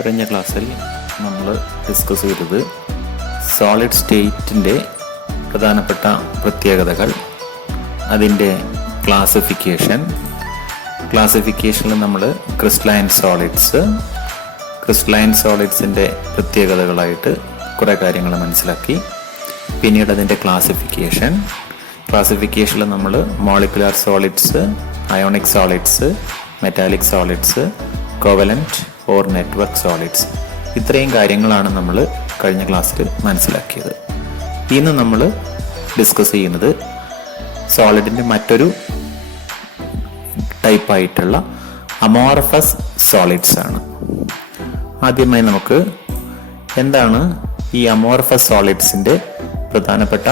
കഴിഞ്ഞ ക്ലാസ്സിൽ നമ്മൾ ഡിസ്കസ് ചെയ്തത് സോളിഡ് സ്റ്റേറ്റിൻ്റെ പ്രധാനപ്പെട്ട പ്രത്യേകതകൾ, അതിൻ്റെ ക്ലാസിഫിക്കേഷനിൽ നമ്മൾ ക്രിസ്റ്റലൈൻ സോളിഡ്സിൻ്റെ പ്രത്യേകതകളായിട്ട് കുറേ കാര്യങ്ങൾ മനസ്സിലാക്കി. പിന്നീട് അതിൻ്റെ ക്ലാസിഫിക്കേഷനിൽ നമ്മൾ molecular solids, ionic solids, metallic solids, covalent or network solids, ഇത്രയും കാര്യങ്ങളാണ് നമ്മൾ കഴിഞ്ഞ ക്ലാസ്സിൽ മനസ്സിലാക്കിയത്. ഇന്ന് നമ്മൾ ഡിസ്കസ് ചെയ്യുന്നത് സോളിഡിൻ്റെ മറ്റൊരു ടൈപ്പായിട്ടുള്ള അമോർഫസ് സോളിഡ്സ് ആണ്. ആദ്യമായി നമുക്ക് എന്താണ് ഈ അമോർഫസ് സോളിഡ്സിൻ്റെ പ്രധാനപ്പെട്ട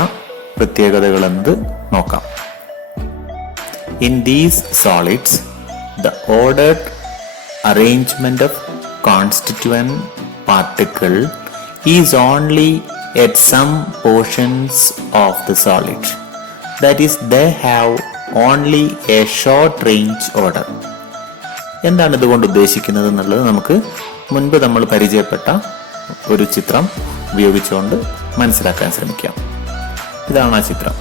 പ്രത്യേകതകളെന്ന് നോക്കാം. In these solids, the ordered arrangement of constituent particle is only at some portions of the solid. That is, they have only a short range order. എന്താണ് ഇതുകൊണ്ട് ഉദ്ദേശിക്കുന്നത് എന്നുള്ളത് നമുക്ക് മുൻപ് നമ്മൾ പരിചയപ്പെട്ട ഒരു ചിത്രം ഉപയോഗിച്ചുകൊണ്ട് മനസ്സിലാക്കാൻ ശ്രമിക്കാം. ഇതാണ് ആ ചിത്രം.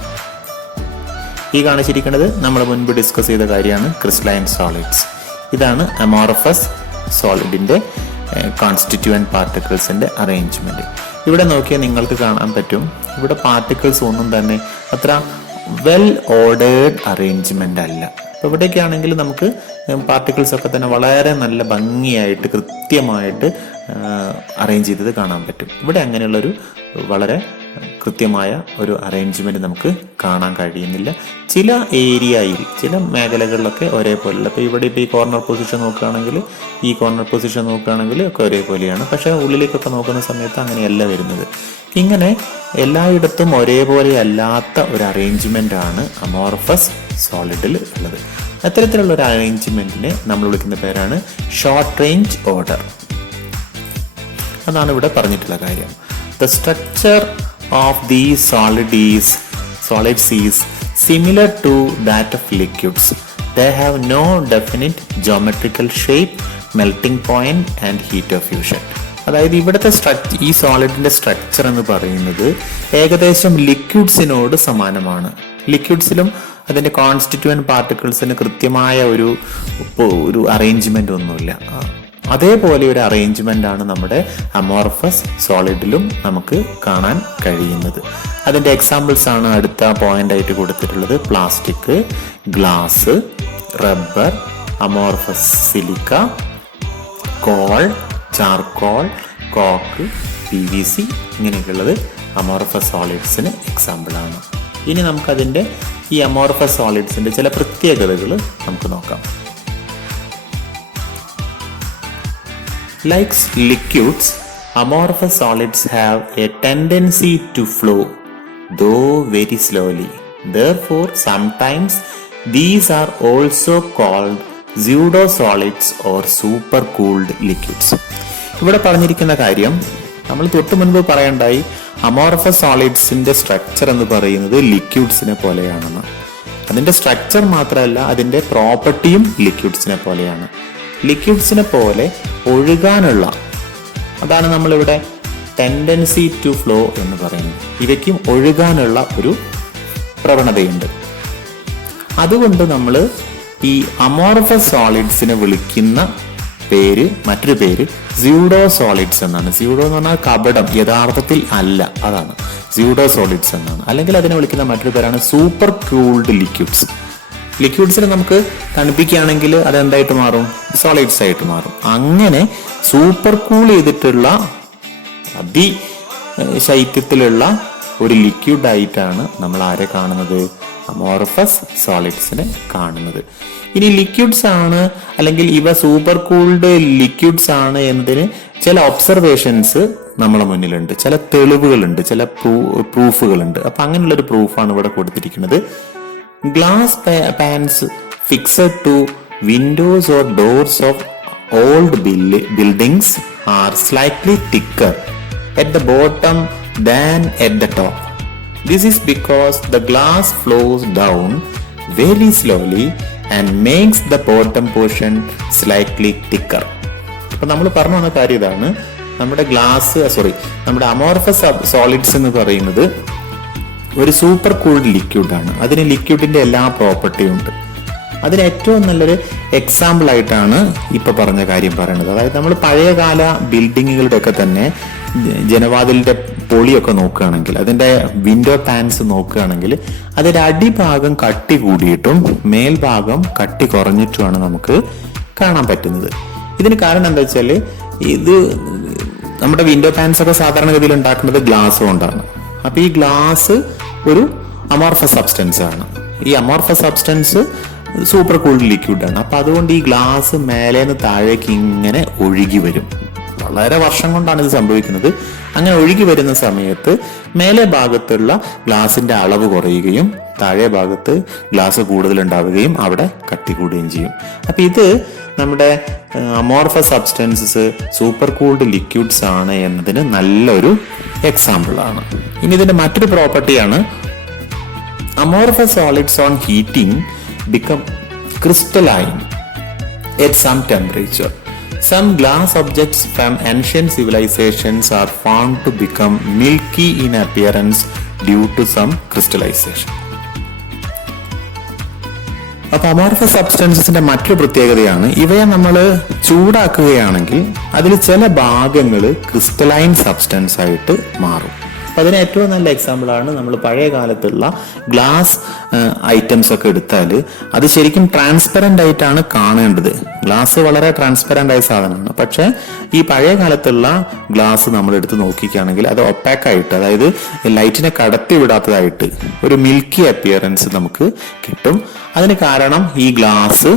ഈ കാണിച്ചിരിക്കുന്നത് നമ്മൾ മുൻപ് ഡിസ്കസ് ചെയ്ത കാര്യമാണ്, ക്രിസ്റ്റലൈൻ സോളിഡ്സ്. ഇതാണ് അമോർഫസ് സോളിഡിൻ്റെ കോൺസ്റ്റിറ്റ്യൂവൻ്റ് പാർട്ടിക്കിൾസിൻ്റെ അറേഞ്ച്മെൻറ്റ്. ഇവിടെ നോക്കിയാൽ നിങ്ങൾക്ക് കാണാൻ പറ്റും, ഇവിടെ പാർട്ടിക്കിൾസ് ഒന്നും തന്നെ അത്ര വെൽ ഓർഡേർഡ് അറേഞ്ച്മെൻ്റ് അല്ല. അപ്പോൾ ഇവിടേക്ക് ആണെങ്കിൽ നമുക്ക് പാർട്ടിക്കിൾസ് ഒക്കെ തന്നെ വളരെ നല്ല ഭംഗിയായിട്ട് കൃത്യമായിട്ട് അറേഞ്ച് ചെയ്തത് കാണാൻ പറ്റും. ഇവിടെ അങ്ങനെയുള്ളൊരു വളരെ കൃത്യമായ ഒരു അറേഞ്ച്മെൻറ്റ് നമുക്ക് കാണാൻ കഴിയുന്നില്ല. ചില ഏരിയയിൽ, ചില മേഖലകളിലൊക്കെ ഒരേപോലെയുള്ള, ഇപ്പോൾ ഇവിടെ ഇപ്പോൾ ഈ കോർണർ പൊസിഷൻ നോക്കുകയാണെങ്കിൽ, ഈ കോർണർ പൊസിഷൻ നോക്കുകയാണെങ്കിൽ ഒക്കെ ഒരേപോലെയാണ്. പക്ഷേ ഉള്ളിലേക്കൊക്കെ നോക്കുന്ന സമയത്ത് അങ്ങനെയല്ല വരുന്നത്. ഇങ്ങനെ എല്ലായിടത്തും ഒരേപോലെ അല്ലാത്ത ഒരു അറേഞ്ച്മെൻ്റാണ് അമോർഫസ് സോളിഡിൽ ഉള്ളത്. അത്തരത്തിലുള്ള ഒരു അറേഞ്ച്മെൻറ്റിനെ നമ്മൾ വിളിക്കുന്ന പേരാണ് ഷോർട്ട് റേഞ്ച് ഓർഡർ. അതാണ് ഇവിടെ പറഞ്ഞിട്ടുള്ള കാര്യം. The structure of these solids is similar to that of liquids. They have no definite geometrical shape, melting point and heat of fusion. അതായത് ഇവിടുത്തെ ഈ സോളിഡിന്റെ സ്ട്രക്ചർ എന്ന് പറയുന്നത് ഏകദേശം ലിക്വിഡ്സിനോട് സമാനമാണ്. ലിക്വിഡ്സിലും അതിന്റെ കോൺസ്റ്റിറ്റ്യൂവന്റ് പാർട്ടിക്കിൾസിന് കൃത്യമായ ഒരു അറേഞ്ച്മെന്റ് ഒന്നുമില്ല. അതേപോലെ ഒരു അറേഞ്ച്മെന്റ് ആണ് നമ്മുടെ അമോർഫസ് സോളിഡിലും നമുക്ക് കാണാൻ കഴിയുന്നത്. അതിന്റെ എക്സാമ്പിൾസ് ആണ് അടുത്ത പോയിന്റ് ആയിട്ട് കൊടുത്തിട്ടുള്ളത്. Plastic, glass, rubber, amorphous silica, coal, charcoal, coke, PVC, ഇങ്ങനെയൊക്കെയുള്ളത് അമോർഫസ് സോളിഡ്സിന് എക്സാമ്പിൾ ആണ്. ഇനി നമുക്കതിൻ്റെ ഈ അമോർഫസ് സോളിഡ്സിന്റെ ചില പ്രത്യേകതകൾ നമുക്ക് നോക്കാം. Like liquids, amorphous solids have a tendency to flow, though very slowly. Therefore, sometimes these are also called pseudo-solids or supercooled liquids. ഇവിടെ പറഞ്ഞിരിക്കുന്ന കാര്യം നമ്മൾ തൊട്ട് മുൻപ് പറയണ്ടായി, അമോർഫസ് സോളിഡ്സിന്റെ സ്ട്രക്ചർ എന്ന് പറയുന്നത് ലിക്വിഡ്സിനെ പോലെയാണെന്ന്. അതിന്റെ സ്ട്രക്ചർ മാത്രമല്ല, അതിന്റെ പ്രോപ്പർട്ടിയും ലിക്വിഡ്സിനെ പോലെയാണ്. ലിക്വിഡ്സിനെ പോലെ ഒഴുകാനുള്ള, അതാണ് നമ്മളിവിടെ ടെൻഡൻസി ടു ഫ്ലോ എന്ന് പറയുന്നത്. ഇവയ്ക്കും ഒഴുകാനുള്ള ഒരു പ്രവണതയുണ്ട്. അതുകൊണ്ട് നമ്മൾ ഈ അമോർഫസ് സോളിഡ്സിനെ വിളിക്കുന്ന മറ്റൊരു പേര് സ്യൂഡോ സോളിഡ്സ് എന്നാണ്. സ്യൂഡോ എന്ന് പറഞ്ഞാൽ കപടം, യഥാർത്ഥത്തിൽ അല്ല, അതാണ് സ്യൂഡോ സോളിഡ്സ് എന്നാണ്. അല്ലെങ്കിൽ അതിനെ വിളിക്കുന്ന മറ്റൊരു പേരാണ് സൂപ്പർ കൂൾഡ് ലിക്വിഡ്സ്. ലിക്വിഡ്സിനെ നമുക്ക് തണുപ്പിക്കുകയാണെങ്കിൽ അതെന്തായിട്ട് മാറും? സോളിഡ്സ് ആയിട്ട് മാറും. അങ്ങനെ സൂപ്പർ കൂൾ ചെയ്തിട്ടുള്ള അതിശൈത്യത്തിലുള്ള ഒരു ലിക്വിഡ് ആയിട്ടാണ് നമ്മൾ ആരെ കാണുന്നത്? അമോർഫസ് സോളിഡ്സിനെ കാണുന്നത്. ഇനി ലിക്വിഡ്സ് ആണ്, അല്ലെങ്കിൽ ഇവ സൂപ്പർ കൂൾഡ് ലിക്വിഡ്സ് ആണ് എന്നതിന് ചില ഒബ്സർവേഷൻസ് നമ്മളെ മുന്നിലുണ്ട്, ചില തെളിവുകളുണ്ട്, ചില പ്രൂഫുകളുണ്ട്. അപ്പൊ അങ്ങനെയുള്ളൊരു പ്രൂഫാണ് ഇവിടെ കൊടുത്തിരിക്കുന്നത്. Glass pans fixed to windows or doors of old buildings are slightly thicker at the bottom than at the top. This is because the glass flows down very slowly and makes the bottom portion slightly thicker. അപ്പൊ നമ്മൾ പറഞ്ഞു വന്ന കാര്യം ഇതാണ്, നമ്മുടെ amorphous solids എന്ന് പറയുന്നത് ഒരു സൂപ്പർ കൂൾഡ് ലിക്വിഡാണ്. അതിന് ലിക്വിഡിന്റെ എല്ലാ പ്രോപ്പർട്ടിയും ഉണ്ട്. അതിന് ഏറ്റവും നല്ലൊരു എക്സാമ്പിൾ ആയിട്ടാണ് ഇപ്പൊ പറഞ്ഞ കാര്യം പറയുന്നത്. അതായത് നമ്മൾ പഴയകാല ബിൽഡിങ്ങുകളുടെ ഒക്കെ തന്നെ ജനവാതിലിന്റെ പൊളിയൊക്കെ നോക്കുകയാണെങ്കിൽ, അതിന്റെ വിൻഡോ പാൻസ് നോക്കുകയാണെങ്കിൽ, അതിന്റെ അടിഭാഗം കട്ടി കൂടിയിട്ടും മേൽഭാഗം കട്ടി കുറഞ്ഞിട്ടുമാണ് നമുക്ക് കാണാൻ പറ്റുന്നത്. ഇതിന് കാരണം എന്താ വെച്ചാൽ, ഇത് നമ്മുടെ വിൻഡോ പാൻസ് ഒക്കെ സാധാരണഗതിയിൽ ഉണ്ടാക്കുന്നത് ഗ്ലാസ് കൊണ്ടാണ്. അപ്പൊ ഈ ഗ്ലാസ് ഒരു അമോർഫസ് സബ്സ്റ്റൻസ് ആണ്. ഈ amorphous substance super cooled liquid ആണ്. അപ്പൊ അതുകൊണ്ട് ഈ ഗ്ലാസ് മേലേന്ന് താഴേക്ക് ഇങ്ങനെ ഒഴുകി വരും. വളരെ വർഷം കൊണ്ടാണ് ഇത് സംഭവിക്കുന്നത്. അങ്ങനെ ഒഴുകി വരുന്ന സമയത്ത് മേലെ ഭാഗത്തുള്ള ഗ്ലാസിന്റെ അളവ് കുറയുകയും താഴെ ഭാഗത്ത് ഗ്ലാസ് കൂടുതൽ ഉണ്ടാവുകയും അവിടെ കട്ടി കൂടുകയും ചെയ്യും. അപ്പൊ ഇത് നമ്മുടെ amorphous substances super cooled liquids ആണ് എന്നതിന് നല്ലൊരു എക്സാമ്പിൾ ആണ്. ഇനി ഇതിന്റെ മറ്റൊരു പ്രോപ്പർട്ടിയാണ്, amorphous solids on heating become crystalline at some temperature. Some glass objects from ancient civilizations are found to become milky in appearance due to some crystallization. അപ്പൊ amorphous സബ്സ്റ്റൻസസിന്റെ മറ്റൊരു പ്രത്യേകതയാണ്, ഇവയെ നമ്മൾ ചൂടാക്കുകയാണെങ്കിൽ അതിൽ ചില ഭാഗങ്ങൾ ക്രിസ്റ്റലൈൻ സബ്സ്റ്റൻസ് ആയിട്ട് മാറും. അപ്പൊ അതിന് ഏറ്റവും നല്ല എക്സാമ്പിൾ ആണ് നമ്മൾ പഴയ കാലത്തുള്ള ഗ്ലാസ് ഐറ്റംസ് ഒക്കെ എടുത്താൽ അത് ശരിക്കും ട്രാൻസ്പെറന്റ് ആയിട്ടാണ് കാണേണ്ടത്. ഗ്ലാസ് വളരെ ട്രാൻസ്പെറന്റ് ആയ സാധനമാണ്. പക്ഷെ ഈ പഴയ കാലത്തുള്ള ഗ്ലാസ് നമ്മൾ എടുത്ത് നോക്കിക്കുകയാണെങ്കിൽ അത് ഒപ്പാക്ക് ആയിട്ട്, അതായത് ലൈറ്റിനെ കടത്തി വിടാത്തതായിട്ട് ഒരു മിൽക്കി അപ്പിയറൻസ് നമുക്ക് കിട്ടും. അതിന് കാരണം ഈ ഗ്ലാസ്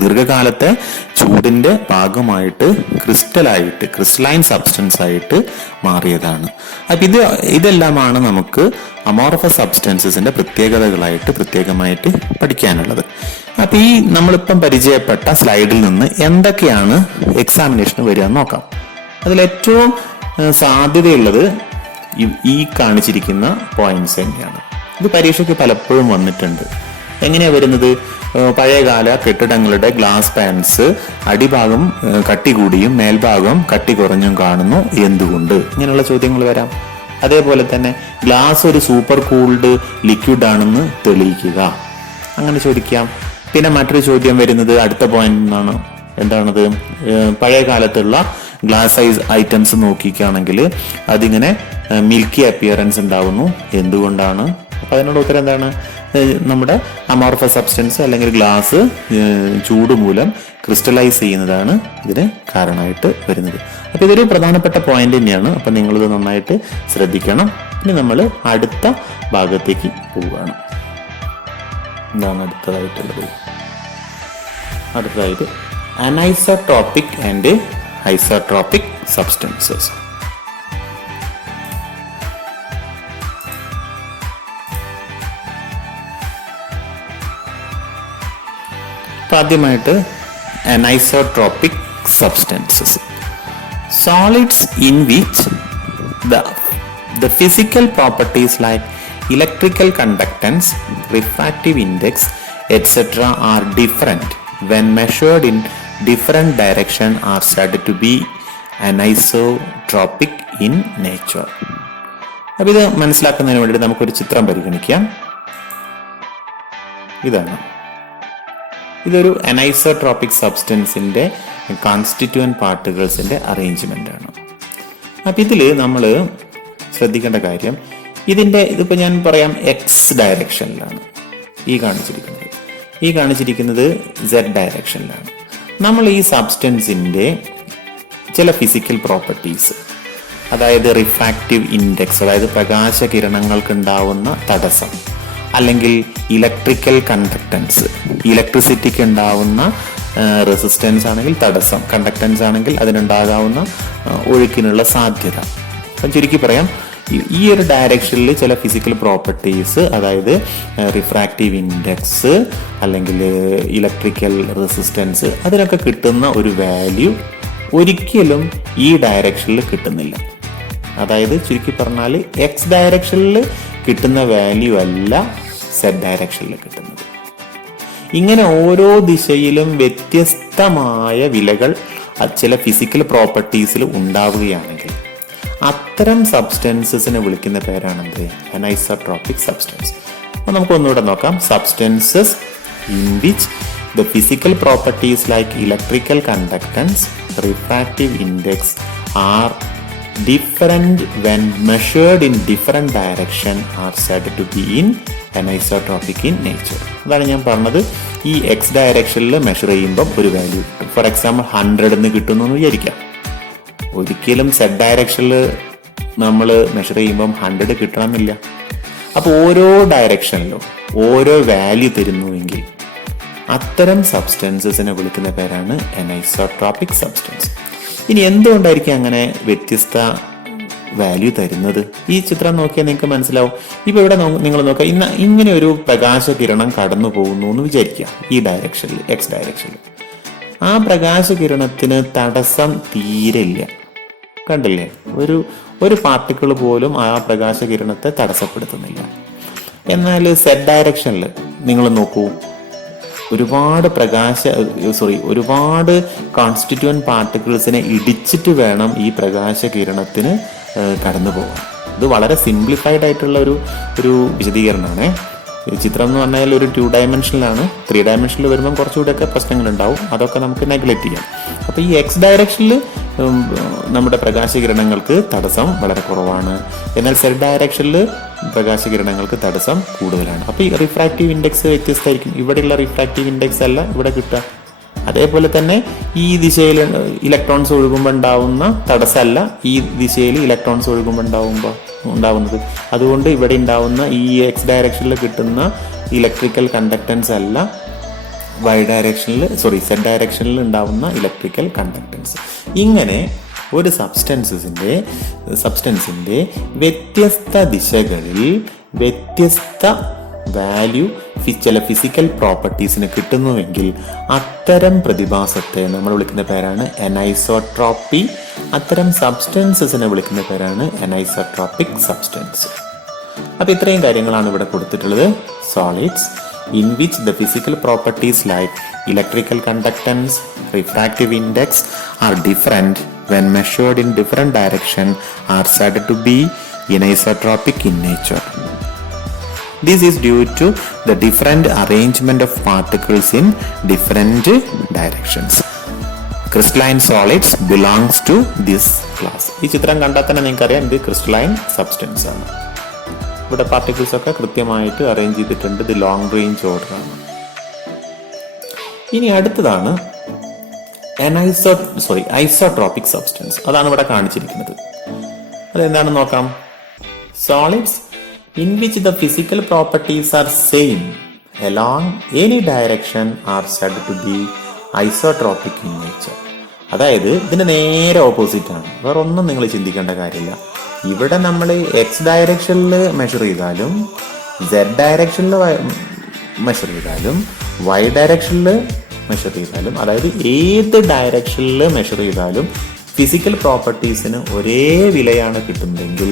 ദീർഘകാലത്തെ ചൂടിന്റെ ഭാഗമായിട്ട് ക്രിസ്റ്റലൈൻ സബ്സ്റ്റൻസ് ആയിട്ട് മാറിയതാണ്. അപ്പൊ ഇതെല്ലാമാണ് നമുക്ക് അമോർഫസ് സബ്സ്റ്റൻസസിന്റെ പ്രത്യേകതകളായിട്ട് പ്രത്യേകമായിട്ട് പഠിക്കാനുള്ളത്. അപ്പൊ ഈ നമ്മളിപ്പം പരിചയപ്പെട്ട സ്ലൈഡിൽ നിന്ന് എന്തൊക്കെയാണ് എക്സാമിനേഷന് വരിക എന്ന് നോക്കാം. അതിലേറ്റവും സാധ്യതയുള്ളത് ഈ കാണിച്ചിരിക്കുന്ന പോയിന്റ്സ് തന്നെയാണ്. ഇത് പരീക്ഷയ്ക്ക് പലപ്പോഴും വന്നിട്ടുണ്ട്. എങ്ങനെയാ വരുന്നത്? പഴയകാല കെട്ടിടങ്ങളുടെ ഗ്ലാസ് പാൻസ് അടിഭാഗം കട്ടി കൂടിയും മേൽഭാഗം കട്ടി കുറഞ്ഞും കാണുന്നു, എന്തുകൊണ്ട്? ഇങ്ങനെയുള്ള ചോദ്യങ്ങൾ വരാം. അതേപോലെ തന്നെ ഗ്ലാസ് ഒരു സൂപ്പർ കൂൾഡ് ലിക്വിഡ് ആണെന്ന് തെളിയിക്കുക, അങ്ങനെ ചോദിക്കാം. പിന്നെ മറ്റൊരു ചോദ്യം വരുന്നത് അടുത്ത പോയിന്റ് എന്താണത്? പഴയ കാലത്തുള്ള ഗ്ലാസ് സൈസ് ഐറ്റംസ് നോക്കിക്കുകയാണെങ്കിൽ അതിങ്ങനെ മിൽക്കി അപ്പിയറൻസ് ഉണ്ടാവുന്നു, എന്തുകൊണ്ടാണ്? അപ്പൊ അതിനുള്ള ഉത്തരം എന്താണ്? നമ്മുടെ അമോർഫസ് സബ്സ്റ്റൻസ് അല്ലെങ്കിൽ ഗ്ലാസ് ചൂട് മൂലം ക്രിസ്റ്റലൈസ് ചെയ്യുന്നതാണ് ഇതിന് കാരണമായിട്ട് വരുന്നത്. അപ്പൊ ഇതൊരു പ്രധാനപ്പെട്ട പോയിന്റ് തന്നെയാണ്. അപ്പൊ നിങ്ങളിത് നന്നായിട്ട് ശ്രദ്ധിക്കണം. ഇനി നമ്മൾ അടുത്ത ഭാഗത്തേക്ക് പോവുകയാണ്. എന്താണ് അടുത്തതായിട്ട് അനൈസോട്രോപിക് ആൻഡ് ഐസോട്രോപിക് സബ്സ്റ്റൻസസ്. ആദ്യമായിട്ട് anisotropic substances, solids in which the physical properties like electrical conductance, refractive index, etc. are different when measured in different direction are said to be anisotropic in nature. അപ്പോൾ ഇത് മനസ്സിലാക്കുന്നതിന് വേണ്ടി നമുക്കൊരു ചിത്രം പരിഗണിക്കാം. ഇതൊരു anisotropic സബ്സ്റ്റൻസിന്റെ constituent പാർട്ടിക്കിൾസിന്റെ arrangement ആണ്. അപ്പൊ ഇതിൽ നമ്മൾ ശ്രദ്ധിക്കേണ്ട കാര്യം, ഇതിപ്പോ ഞാൻ പറയാം എക്സ് ഡയറക്ഷനിലാണ് ഈ കാണിച്ചിരിക്കുന്നത് സെഡ് ഡയറക്ഷനിലാണ്. നമ്മൾ ഈ സബ്സ്റ്റൻസിന്റെ ചില ഫിസിക്കൽ പ്രോപ്പർട്ടീസ്, അതായത് റിഫ്രാക്റ്റീവ് ഇൻഡെക്സ്, അതായത് പ്രകാശകിരണങ്ങൾക്ക് ഉണ്ടാവുന്ന തടസ്സം, അല്ലെങ്കിൽ ഇലക്ട്രിക്കൽ കണ്ടക്ടൻസ്, ഇലക്ട്രിസിറ്റിക്ക് ഉണ്ടാവുന്ന റെസിസ്റ്റൻസ് ആണെങ്കിൽ തടസ്സം, കണ്ടക്ടൻസ് ആണെങ്കിൽ അതിനുണ്ടാകാവുന്ന ഒഴുക്കിനുള്ള സാധ്യത. അപ്പം ചുരുക്കി പറയാം, ഈ ഒരു ഡയറക്ഷനിൽ ചില ഫിസിക്കൽ പ്രോപ്പർട്ടീസ്, അതായത് റിഫ്രാക്റ്റീവ് ഇൻഡെക്സ് അല്ലെങ്കിൽ ഇലക്ട്രിക്കൽ റെസിസ്റ്റൻസ്, അതിനൊക്കെ കിട്ടുന്ന ഒരു വാല്യൂ ഒരിക്കലും ഈ ഡയറക്ഷനിൽ കിട്ടുന്നില്ല. അതായത് ചുരുക്കി പറഞ്ഞാൽ എക്സ് ഡയറക്ഷനിൽ കിട്ടുന്ന വാല്യൂ അല്ല സെഡ് ഡയറക്ഷനിൽ കിട്ടുന്നത്. ഇങ്ങനെ ഓരോ ദിശയിലും വ്യത്യസ്തമായ വിലകൾ ചില ഫിസിക്കൽ പ്രോപ്പർട്ടീസിൽ ഉണ്ടാവുകയാണെങ്കിൽ അത്തരം സബ്സ്റ്റൻസസിനെ വിളിക്കുന്ന പേരാണെന്ത്? Anisotropic substance. അപ്പോൾ നമുക്ക് ഒന്നുകൂടെ നോക്കാം. Substances in which the physical properties like electrical conductance, refractive index are different when measured in different direction are said to be in anisotropic in nature. അതാണ് ഞാൻ പറഞ്ഞത്. ഈ എക്സ് ഡയറക്ഷനിൽ മെഷർ ചെയ്യുമ്പോൾ ഒരു വാല്യൂ കിട്ടും. ഫോർ എക്സാമ്പിൾ 100 എന്ന് കിട്ടുന്നു എന്ന് വിചാരിക്കാം. ഒരിക്കലും സെഡ് ഡയറക്ഷനിൽ നമ്മൾ മെഷർ ചെയ്യുമ്പം 100 കിട്ടണമെന്നില്ല. അപ്പോൾ ഓരോ ഡയറക്ഷനിലും ഓരോ വാല്യൂ തരുന്നുവെങ്കിൽ അത്തരം സബ്സ്റ്റൻസസിനെ വിളിക്കുന്ന പേരാണ് അനൈസോട്രോപിക് സബ്സ്റ്റൻസ്. ഇനി എന്തുകൊണ്ടായിരിക്കും അങ്ങനെ വ്യത്യസ്ത വാല്യൂ തരുന്നത്? ഈ ചിത്രം നോക്കിയാൽ നിങ്ങൾക്ക് മനസ്സിലാവും. ഇപ്പോൾ ഇവിടെ നിങ്ങൾ നോക്കുക, ഇങ്ങനെ ഒരു പ്രകാശകിരണം കടന്നു പോകുന്നു എന്ന് വിചാരിക്കുക. ഈ ഡയറക്ഷനിൽ, എക്സ് ഡയറക്ഷനിൽ ആ പ്രകാശകിരണത്തിന് തടസ്സം തീരെ ഇല്ല. കണ്ടില്ലേ? ഒരു പാർട്ടിക്കിൾ പോലും ആ പ്രകാശകിരണത്തെ തടസ്സപ്പെടുത്തുന്നില്ല. എന്നാൽ സെഡ് ഡയറക്ഷനിൽ നിങ്ങൾ നോക്കൂ, ഒരുപാട് കോൺസ്റ്റിറ്റ്യൂവന്റ് പാർട്ടിക്കിൾസിനെ ഇടിച്ചിട്ട് വേണം ഈ പ്രകാശകിരണത്തിന് കടന്നു പോകാൻ. ഇത് വളരെ സിംപ്ലിഫൈഡ് ആയിട്ടുള്ള ഒരു വിശദീകരണമാണ്. ഈ ചിത്രം എന്ന് പറഞ്ഞാൽ ഒരു 2 ഡയമെൻഷനിലാണ്. 3 ഡയമെൻഷനിൽ വരുമ്പോൾ കുറച്ചുകൂടെയൊക്കെ പ്രശ്നങ്ങളുണ്ടാവും. അതൊക്കെ നമുക്ക് നെഗ്ലക്ട് ചെയ്യാം. അപ്പോൾ ഈ എക്സ് ഡയറക്ഷനിൽ നമ്മുടെ പ്രകാശകിരണങ്ങൾക്ക് തടസ്സം വളരെ കുറവാണ്. എന്നാൽ സെഡ് ഡയറക്ഷനിൽ പ്രകാശകിരണങ്ങൾക്ക് തടസ്സം കൂടുതലാണ്. അപ്പോൾ ഈ റിഫ്രാക്റ്റീവ് ഇൻഡെക്സ് വ്യത്യസ്തമായിരിക്കും. ഇവിടെയുള്ള റിഫ്രാക്റ്റീവ് ഇൻഡെക്സ് അല്ല ഇവിടെ കിട്ടുക. അതേപോലെ തന്നെ ഈ ദിശയിൽ ഇലക്ട്രോൺസ് ഒഴുകുമ്പോൾ ഉണ്ടാവുന്ന തടസ്സമല്ല ഈ ദിശയിൽ ഇലക്ട്രോൺസ് ഒഴുകുമ്പോൾ ഉണ്ടാവുന്നത്. അതുകൊണ്ട് ഇവിടെ ഉണ്ടാവുന്ന ഈ എക്സ് ഡയറക്ഷനിൽ കിട്ടുന്ന ഇലക്ട്രിക്കൽ കണ്ടക്ടൻസ് അല്ല സെഡ് ഡയറക്ഷനിൽ ഉണ്ടാവുന്ന ഇലക്ട്രിക്കൽ കണ്ടക്ടൻസ്. ഇങ്ങനെ ഒരു സബ്സ്റ്റൻസിന്റെ വ്യത്യസ്ത ദിശകളിൽ വ്യത്യസ്ത വാല്യൂ ചില ഫിസിക്കൽ പ്രോപ്പർട്ടീസിന് കിട്ടുന്നുവെങ്കിൽ അത്തരം പ്രതിഭാസത്തെ നമ്മൾ വിളിക്കുന്ന പേരാണ് അനൈസോട്രോപ്പി. അത്തരം സബ്സ്റ്റൻസസിനെ വിളിക്കുന്ന പേരാണ് അനൈസോട്രോപിക് സബ്സ്റ്റൻസ്. അപ്പൊ ഇത്രയും കാര്യങ്ങളാണ് ഇവിടെ കൊടുത്തിട്ടുള്ളത്. Solids in which the physical properties like electrical conductance, refractive index are different when measured in different direction are said to be anisotropic in nature. This is due to the different arrangement of particles in different directions. Crystalline solids belongs to this class. ഈ ചിത്രം കണ്ടാൽ തന്നെ നിങ്ങൾക്കറിയാം ഇത് crystalline substance ആണ്. ഇവിടെ particles ഒക്കെ കൃത്യമായിട്ട് അറേഞ്ച് ചെയ്തിട്ടുണ്ട്. ഇത് ലോങ് റേഞ്ച് ഓർഡർ ആണ്. ഇനി അടുത്തതാണ് ഐസോട്രോപിക് സബ്സ്റ്റൻസ്. അതാണ് ഇവിടെ കാണിച്ചിരിക്കുന്നത്. അതെന്താണെന്ന് നോക്കാം. Solids in which the physical properties are same along any direction are said to be isotropic in nature. അതായത് ഇതിന്റെ നേരെ ഓപ്പോസിറ്റ് ആണ്. വേറെ ഒന്നും നിങ്ങൾ ചിന്തിക്കേണ്ട കാര്യമില്ല. ഇവിടെ നമ്മൾ എക്സ് ഡയറക്ഷനിൽ മെഷർ ചെയ്താലും സെഡ് ഡയറക്ഷനിൽ മെഷർ ചെയ്താലും വൈ ഡയറക്ഷനിൽ മെഷർ ചെയ്താലും, അതായത് ഏത് ഡയറക്ഷനിൽ മെഷർ ചെയ്താലും ഫിസിക്കൽ പ്രോപ്പർട്ടീസിന് ഒരേ വിലയാണ് കിട്ടുന്നതെങ്കിൽ,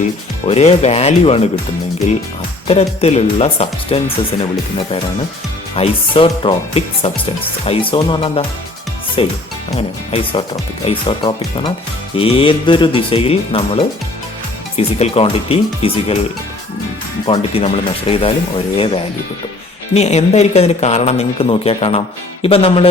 ഒരേ വാല്യൂ ആണ് കിട്ടുന്നതെങ്കിൽ അത്തരത്തിലുള്ള സബ്സ്റ്റൻസസിനെ വിളിക്കുന്ന പേരാണ് ഐസോട്രോപിക് സബ്സ്റ്റൻസ്. ഐസോ എന്ന് പറഞ്ഞാൽ എന്താ? സെയിം. അങ്ങനെ ഐസോട്രോപിക് എന്ന് പറഞ്ഞാൽ ഏതൊരു ദിശയിൽ നമ്മൾ ഫിസിക്കൽ ക്വാണ്ടിറ്റി നമ്മൾ മെഷർ ചെയ്താലും ഒരേ വാല്യൂ കിട്ടും. ഇനി എന്തായിരിക്കും അതിന് കാരണം? നിങ്ങൾക്ക് നോക്കിയാൽ കാണാം. ഇപ്പം നമ്മൾ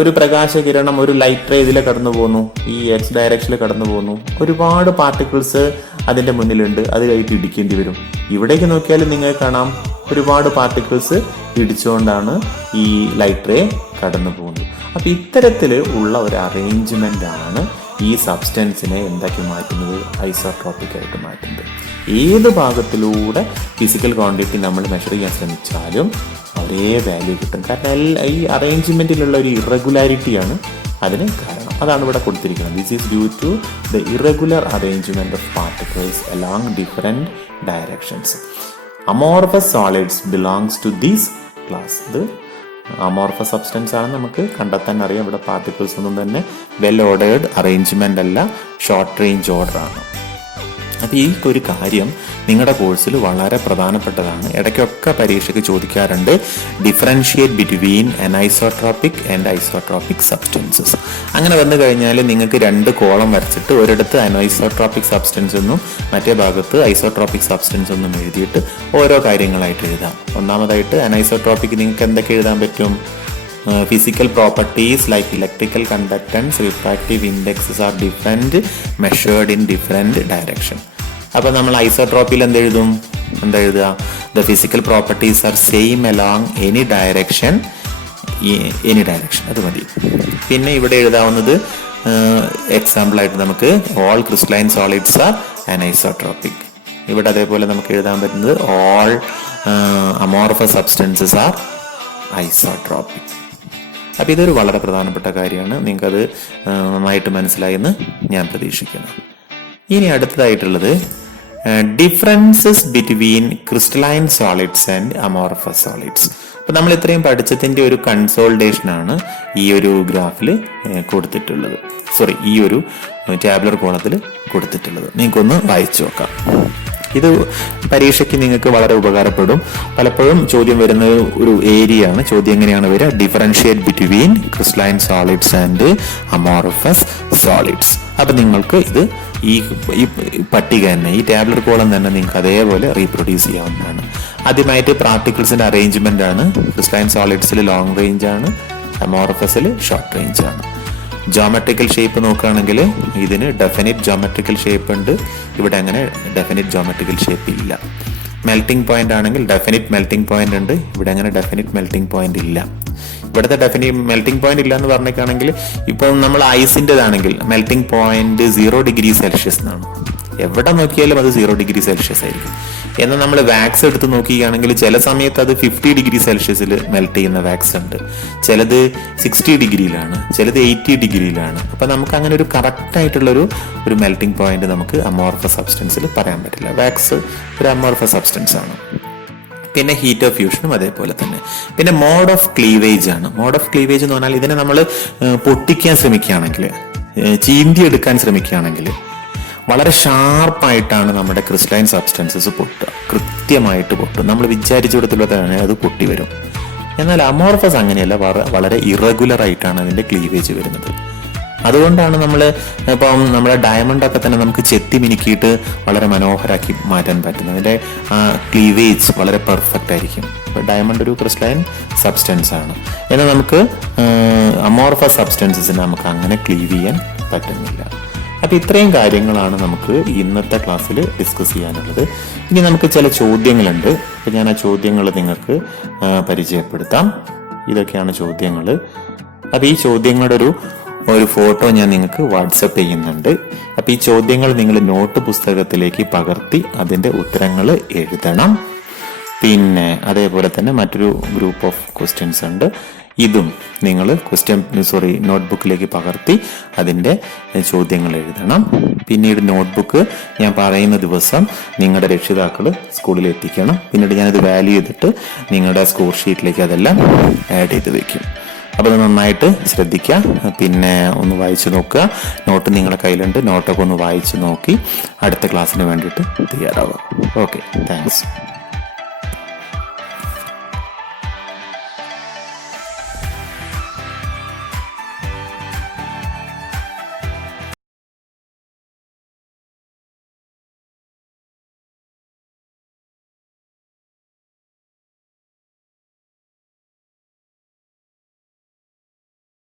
ഒരു പ്രകാശകിരണം ഒരു ലൈറ്റ് റേ ഇതിലെ കടന്നു പോകുന്നു, ഈ എക്സ് ഡയറക്ഷനിൽ കടന്നു പോകുന്നു. ഒരുപാട് പാർട്ടിക്കിൾസ് അതിൻ്റെ മുന്നിലുണ്ട്, അതിലായിട്ട് ഇടിക്കേണ്ടി വരും. ഇവിടേക്ക് നോക്കിയാലും നിങ്ങൾക്ക് കാണാം ഒരുപാട് പാർട്ടിക്കിൾസ് ഇടിച്ചുകൊണ്ടാണ് ഈ ലൈറ്റ് റേ കടന്നു പോകുന്നത്. അപ്പം ഇത്തരത്തിൽ ഉള്ള ഒരു അറേഞ്ച്മെൻ്റ് ആണ് ഈ സബ്സ്റ്റൻസിനെ എന്താക്കി മാറ്റുന്നത്? ഐസോട്രോപിക് ആയിട്ട് മാറ്റുന്നത്. ഏത് ഭാഗത്തിലൂടെ ഫിസിക്കൽ ക്വാണ്ടിറ്റി നമ്മൾ മെഷർ ചെയ്യാൻ ശ്രമിച്ചാലും ഒരേ വാല്യൂ കിട്ടും. കാരണം ഈ അറേഞ്ച്മെന്റിലുള്ള ഒരു ഇറഗുലാരിറ്റിയാണ് അതിന് കാരണം. അതാണ് ഇവിടെ കൊടുത്തിരിക്കുന്നത്. This is due to the irregular arrangement of particles along different directions. Amorphous solids belongs to these class. ഇത് അമോർഫസ് സബ്സ്റ്റൻസ് ആണ്, നമുക്ക് കണ്ടെത്താൻ അറിയാം. ഇവിടെ പാർട്ടിക്കിൾസ് ഒന്നും തന്നെ വെൽ ഓർഡേർഡ് അറേഞ്ച്മെന്റ് അല്ല, ഷോർട്ട് റേഞ്ച് ഓർഡർ ആണ്. അപ്പോൾ ഈ ഒരു കാര്യം നിങ്ങളുടെ കോഴ്സിൽ വളരെ പ്രധാനപ്പെട്ടതാണ്. ഇടയ്ക്കൊക്കെ പരീക്ഷയ്ക്ക് ചോദിക്കാറുണ്ട്, differentiate between anisotropic and isotropic substances. അങ്ങനെ വന്നു കഴിഞ്ഞാൽ നിങ്ങൾക്ക് 2 കോളം വരച്ചിട്ട് ഒരിടത്ത് അനൈസോട്രോപിക് സബ്സ്റ്റൻസ് എന്നും മറ്റേ ഭാഗത്ത് ഐസോട്രോപിക് സബ്സ്റ്റൻസ് എന്നും എഴുതിയിട്ട് ഓരോ കാര്യങ്ങളായിട്ട് എഴുതാം. ഒന്നാമതായിട്ട് അനൈസോട്രോപിക് നിങ്ങൾക്ക് എന്തൊക്കെ എഴുതാൻ പറ്റും? Physical properties like electrical conductance, refractive indexes are different, measured in different direction. അപ്പോൾ നമ്മൾ ഐസോട്രോപ്പിൽ എന്താ എഴുതുക? The physical properties are same along any direction. അത് മതി. പിന്നെ ഇവിടെ എഴുതാവുന്നത് എക്സാമ്പിളായിട്ട് നമുക്ക് all crystalline solids are anisotropic. ഇവിടെ അതേപോലെ നമുക്ക് എഴുതാൻ പറ്റുന്നത് all amorphous substances are isotropic. അപ്പോൾ ഇതൊരു വളരെ പ്രധാനപ്പെട്ട കാര്യമാണ്. നിങ്ങൾക്കത് നന്നായിട്ട് മനസ്സിലായെന്ന് ഞാൻ പ്രതീക്ഷിക്കുന്നു. ഇനി അടുത്തതായിട്ടുള്ളത് differences between crystalline solids and amorphous solids. അപ്പോൾ നമ്മൾ ഇത്രയും പഠിച്ചതിൻ്റെ ഒരു കൺസോൾട്ടേഷനാണ് ഈ ഒരു ഗ്രാഫിൽ കൊടുത്തിട്ടുള്ളത്. ഈ ഒരു ടാബുലർ കോളത്തിൽ കൊടുത്തിട്ടുള്ളത്. നിങ്ങൾക്കൊന്ന് വായിച്ചു നോക്കാം. ഇത് പരീക്ഷയ്ക്ക് നിങ്ങൾക്ക് വളരെ ഉപകാരപ്പെടും. പലപ്പോഴും ചോദ്യം വരുന്ന ഒരു ഏരിയ ആണ്. ചോദ്യം എങ്ങനെയാണ് വരിക? Differentiate between crystalline solids and amorphous solids. അപ്പം നിങ്ങൾക്ക് ഇത് ഈ പട്ടിക തന്നെ, ഈ ടാബുലർ കോളം തന്നെ നിങ്ങൾക്ക് അതേപോലെ റീപ്രൊഡ്യൂസ് ചെയ്യാവുന്നതാണ്. ആദ്യമായിട്ട് പാർട്ടിക്കിൾസിന്റെ അറേഞ്ച്മെന്റ് ആണ്. ക്രിസ്റ്റലൈൻ സോളിഡ്സിൽ ലോങ് റേഞ്ച് ആണ്, അമോർഫസിൽ ഷോർട്ട് റേഞ്ച് ആണ്. ജോമെട്രിക്കൽ ഷേപ്പ് നോക്കുകയാണെങ്കിൽ ഇതിന് ഡെഫിനിറ്റ് ജോമെട്രിക്കൽ ഷേപ്പ് ഉണ്ട്. ഇവിടെ അങ്ങനെ ഡെഫിനിറ്റ് ജോമെട്രിക്കൽ ഷേപ്പ് ഇല്ല. മെൽറ്റിംഗ് പോയിന്റ് ആണെങ്കിൽ ഡെഫിനിറ്റ് മെൽറ്റിംഗ് പോയിന്റ് ഉണ്ട്. ഇവിടെ അങ്ങനെ ഡെഫിനിറ്റ് മെൽറ്റിംഗ് പോയിന്റ് ഇല്ല. ഇവിടുത്തെ ഡെഫിനിറ്റ് മെൽറ്റിംഗ് പോയിന്റ് ഇല്ല എന്ന് പറഞ്ഞേക്കാണെങ്കിൽ ഇപ്പം നമ്മൾ ഐസിൻ്റെതാണെങ്കിൽ മെൽറ്റിംഗ് പോയിന്റ് 0 ഡിഗ്രി സെൽഷ്യസ് എന്നാണ്. എവിടെ നോക്കിയാലും അത് 0 ഡിഗ്രി സെൽഷ്യസ് ആയിരിക്കും. എന്നാൽ നമ്മൾ വാക്സ് എടുത്ത് നോക്കുകയാണെങ്കിൽ ചില സമയത്ത് അത് 50 ഡിഗ്രി സെൽഷ്യസിൽ മെൽറ്റ് ചെയ്യുന്ന വാക്സ് ഉണ്ട്, ചിലത് 60 ഡിഗ്രിയിലാണ്, ചിലത് 80 ഡിഗ്രിയിലാണ്. അപ്പം നമുക്ക് അങ്ങനെ ഒരു കറക്റ്റ് ആയിട്ടുള്ളൊരു മെൽറ്റിംഗ് പോയിന്റ് നമുക്ക് അമോർഫസ് സബ്സ്റ്റൻസിൽ പറയാൻ പറ്റില്ല. വാക്സ് ഒരു അമോർഫസ് സബ്സ്റ്റൻസ് ആണ്. പിന്നെ ഹീറ്റ് ഓഫ് ഫ്യൂഷനും അതേപോലെ തന്നെ. പിന്നെ മോഡ് ഓഫ് ക്ലീവേജ് ആണ്. മോഡ് ഓഫ് ക്ലീവേജ് എന്ന് പറഞ്ഞാൽ ഇതിനെ നമ്മൾ പൊട്ടിക്കാൻ ശ്രമിക്കുകയാണെങ്കിൽ, ചീന്തി എടുക്കാൻ ശ്രമിക്കുകയാണെങ്കിൽ വളരെ ഷാർപ്പായിട്ടാണ് നമ്മുടെ ക്രിസ്റ്റലൈൻ സബ്സ്റ്റൻസസ് പൊട്ടുക. കൃത്യമായിട്ട് പൊട്ടും. നമ്മൾ വിചാരിച്ചു കൊടുത്തുള്ളതാണ് അത് പൊട്ടി വരും. എന്നാൽ അമോർഫസ് അങ്ങനെയല്ല, വളരെ ഇറഗുലർ ആയിട്ടാണ് അതിൻ്റെ ക്ലീവേജ് വരുന്നത്. അതുകൊണ്ടാണ് നമ്മൾ ഇപ്പം നമ്മുടെ ഡയമണ്ടൊക്കെ തന്നെ നമുക്ക് ചെത്തി മിനുക്കിയിട്ട് വളരെ മനോഹരമാക്കി മാറ്റാൻ പറ്റുന്നത്. അതിൻ്റെ ക്ലീവേജ് വളരെ പെർഫെക്റ്റ് ആയിരിക്കും. ഡയമണ്ട് ഒരു ക്രിസ്റ്റലൈൻ സബ്സ്റ്റൻസ് ആണ്. എന്നാൽ നമുക്ക് അമോർഫസ് സബ്സ്റ്റൻസസിനെ നമുക്ക് അങ്ങനെ ക്ലീവ് ചെയ്യാൻ പറ്റുന്നില്ല. അപ്പോൾ ഇത്രയും കാര്യങ്ങളാണ് നമുക്ക് ഇന്നത്തെ ക്ലാസ്സിൽ ഡിസ്കസ് ചെയ്യാനുള്ളത്. ഇനി നമുക്ക് ചില ചോദ്യങ്ങളുണ്ട്. അപ്പോൾ ഞാൻ ആ ചോദ്യങ്ങൾ നിങ്ങൾക്ക് പരിചയപ്പെടുത്താം. ഇതൊക്കെയാണ് ചോദ്യങ്ങൾ. അപ്പോൾ ഈ ചോദ്യങ്ങളുടെ ഒരു ഫോട്ടോ ഞാൻ നിങ്ങൾക്ക് വാട്സപ്പ് ചെയ്യുന്നുണ്ട്. അപ്പോൾ ഈ ചോദ്യങ്ങൾ നിങ്ങൾ നോട്ട് പുസ്തകത്തിലേക്ക് പകർത്തി അതിൻ്റെ ഉത്തരങ്ങൾ എഴുതണം. പിന്നെ അതേപോലെ തന്നെ മറ്റൊരു ഗ്രൂപ്പ് ഓഫ് ക്വസ്റ്റ്യൻസ് ഉണ്ട്. ഇതും നിങ്ങൾ നോട്ട്ബുക്കിലേക്ക് പകർത്തി അതിൻ്റെ ചോദ്യങ്ങൾ എഴുതണം. പിന്നീട് നോട്ട്ബുക്ക് ഞാൻ പറയുന്ന ദിവസം നിങ്ങളുടെ രക്ഷിതാക്കൾ സ്കൂളിൽ എത്തിക്കണം. പിന്നീട് ഞാനത് വാല്യൂ ചെയ്തിട്ട് നിങ്ങളുടെ സ്കോർ ഷീറ്റിലേക്ക് അതെല്ലാം ആഡ് ചെയ്ത് വെക്കും. അപ്പോൾ അത് നന്നായിട്ട് ശ്രദ്ധിക്കുക. പിന്നെ ഒന്ന് വായിച്ചു നോക്കുക. നോട്ട് നിങ്ങളുടെ കയ്യിലുണ്ട്. നോട്ടൊക്കെ ഒന്ന് വായിച്ചു നോക്കി അടുത്ത ക്ലാസ്സിന് വേണ്ടിയിട്ട് തയ്യാറാവുക. Okay, thanks.